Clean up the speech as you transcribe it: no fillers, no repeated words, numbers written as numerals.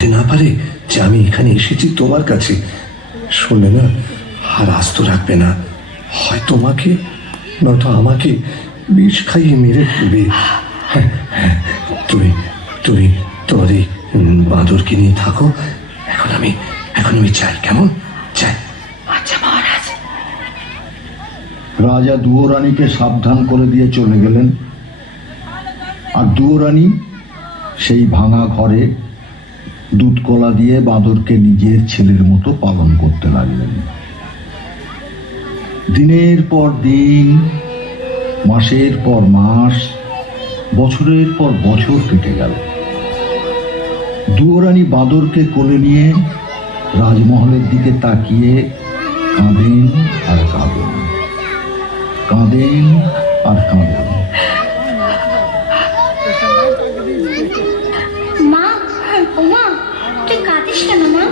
না পারে যে আমি এখানে এসেছি তোমার কাছে। শুনলে না, আর আস্ত রাখবে না, হয় তোমাকে নয়তো আমাকে বিষ খাইয়ে মেরে ফেলবে। হ্যাঁ, হ্যাঁ, তুমি তুমি তোমার এই বাঁদরকে নিয়ে থাকো। এখন আমি চাই, কেমন চাই। আচ্ছা মহারাজ। রাজা দুয়োরানীকে সাবধান করে দিয়ে চলে গেলেন। আর দুয়োরানী সেই ভাঙা ঘরে দুধ কলা দিয়ে বাঁদরকে নিজের ছেলের মতো পালন করতে লাগলেন। দিনের পর দিন, মাসের পর মাস, বছরের পর বছর কেটে গেল। দুয়োরানী বাঁদরকে কোলে নিয়ে রাজমহলের দিকে তাকিয়ে কাঁদেন আর কাঁদেন, কাঁদেন আর কাঁদেন। মা, ও মা, তুই কাঁদিস কেন মা?